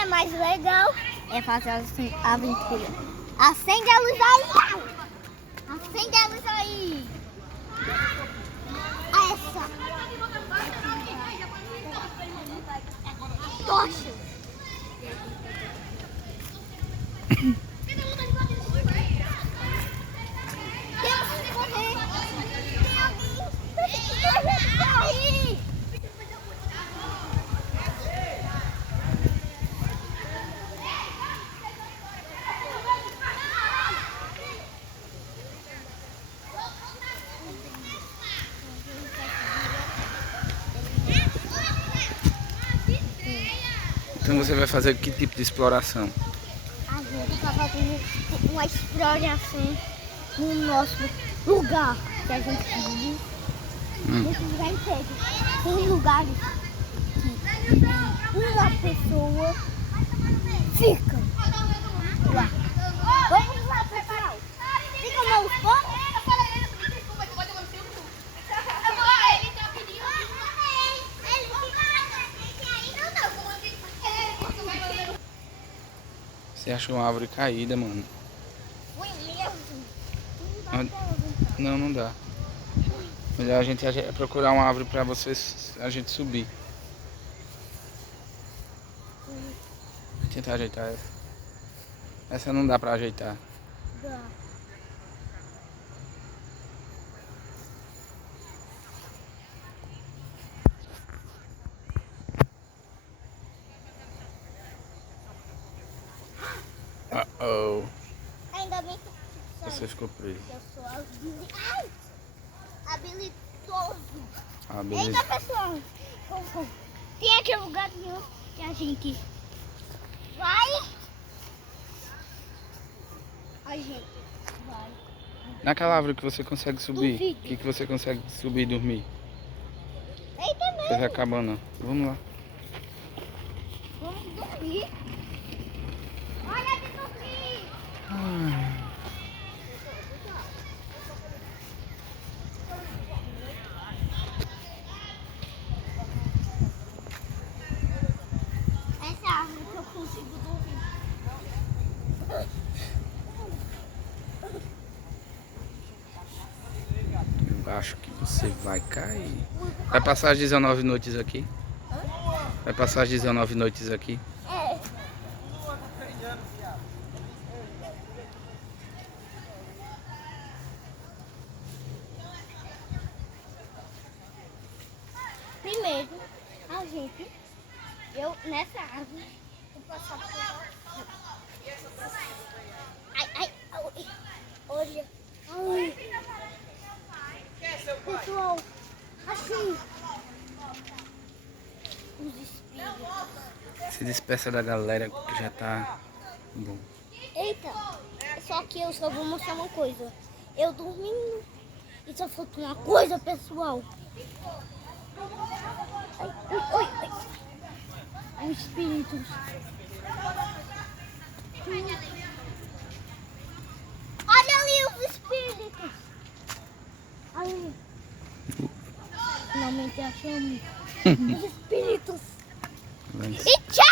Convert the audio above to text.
é mais legal é fazer assim, a aventura. Acende a luz aí! Acende a luz aí! Essa! Tocha! Temos que correr! Corre! Então você vai fazer que tipo de exploração? A gente está fazendo uma exploração no nosso lugar que a gente vive. Nesse lugar inteiro. Tem lugares que uma pessoa fica lá. Vamos lá, pessoal. Fica no fogo. Você achou uma árvore caída, mano? Foi mesmo. Não, não dá. Melhor a gente procurar uma árvore pra a gente subir. Vou tentar ajeitar essa. Essa não dá pra ajeitar. Dá. Oh. Ainda bem que Você ficou preso. eu sou habilidoso. Ah, beleza. Eita, pessoal. Tem aquele lugarzinho que a gente vai. A gente vai. Naquela árvore que você consegue subir, o Duvido. que você consegue subir e dormir? Eita, Você vai mesmo. acabando. Vamos lá. Vamos dormir. Olha de dormir. Essa é a árvore que eu consigo dormir. Eu acho que você vai cair. Vai passar as 19 noites aqui? Vai passar as 19 noites aqui? É. Primeiro, a gente, nessa árvore, vou passar por ela. Ai, ai, ai, olha. Ai. Pessoal, assim, os espíritos. Se despeça da galera que já tá bom. Eita, só que eu só vou mostrar uma coisa. Eu dormindo e só falta uma coisa, pessoal. Ai, ai, ai, ai. Os espíritos. Olha ali os espíritos. Ali. Finalmente achamos os espíritos. Mas E tchau!